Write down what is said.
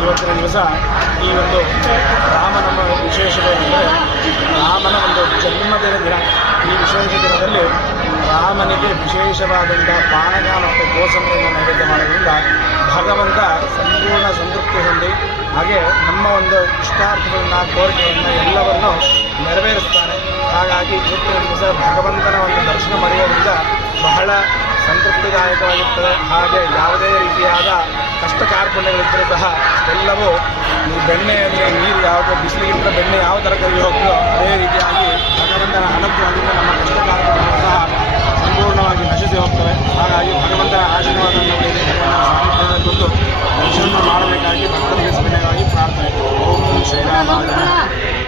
ಇವತ್ತಿನ ದಿವಸ ಈ ಒಂದು ರಾಮನ ವಿಶೇಷವೇನೆಂದರೆ ರಾಮನ ಒಂದು ಜನ್ಮದಿನ ದಿನ. ಈ ವಿಶೇಷ ದಿನದಲ್ಲಿ ರಾಮನಿಗೆ ವಿಶೇಷವಾದಂಥ ಪಾನಕ ಮತ್ತು ಗೋಸಂಬೆಯನ್ನು ನೈವೇದ್ಯ ಮಾಡೋದ್ರಿಂದ ಭಗವಂತ ಸಂಪೂರ್ಣ ಸಂತೃಪ್ತಿ ಹೊಂದಿ ಹಾಗೆ ನಮ್ಮ ಒಂದು ಇಷ್ಟಾರ್ಥಗಳನ್ನು ಕೋರಿಕೆಗಳನ್ನು ಎಲ್ಲವನ್ನು ನೆರವೇರಿಸ್ತಾನೆ. ಹಾಗಾಗಿ ಇವತ್ತಿನ ದಿವಸ ಭಗವಂತನ ಒಂದು ದರ್ಶನ ಪಡೆಯೋದ್ರಿಂದ ಬಹಳ ಸಂತೃಪ್ತಿದಾಯಕವಾಗಿರ್ತದೆ. ಹಾಗೆ ಯಾವುದೇ ರೀತಿಯಾದ ಕಷ್ಟ ಕಾರ್ಪಣ್ಯಗಳಿದ್ದರೂ ಸಹ ಎಲ್ಲವೂ ಈ ಬೆಣ್ಣೆಯಲ್ಲಿ ನೀರು ಯಾವುದೋ ಬಿಸಿಲಿಗಿಂತ ಬೆಣ್ಣೆ ಯಾವ ಥರ ಕರಗಿ ಹೋಗ್ತದೋ ಅದೇ ರೀತಿಯಾಗಿ ಭಗವಂತನ ಅನುಗ್ರಹದಿಂದ ನಮ್ಮ ಕಷ್ಟ ಕಾರ್ಪಣ್ಯಗಳು ಸಹ ಸಂಪೂರ್ಣವಾಗಿ ನಶಿಸಿ ಹೋಗ್ತವೆ. ಹಾಗಾಗಿ ಭಗವಂತನ ಆಶೀರ್ವಾದವನ್ನು ಸಾನ್ನಿಧ್ಯವನ್ನು ಕೊಟ್ಟು ದರ್ಶನ ಮಾಡಬೇಕಾಗಿ ಭಕ್ತರಿಗೆ ಸ್ಮರಣೆಗಾಗಿ ಪ್ರಾರ್ಥನೆ. ಓಂ ಶ್ರೀರಾಮ.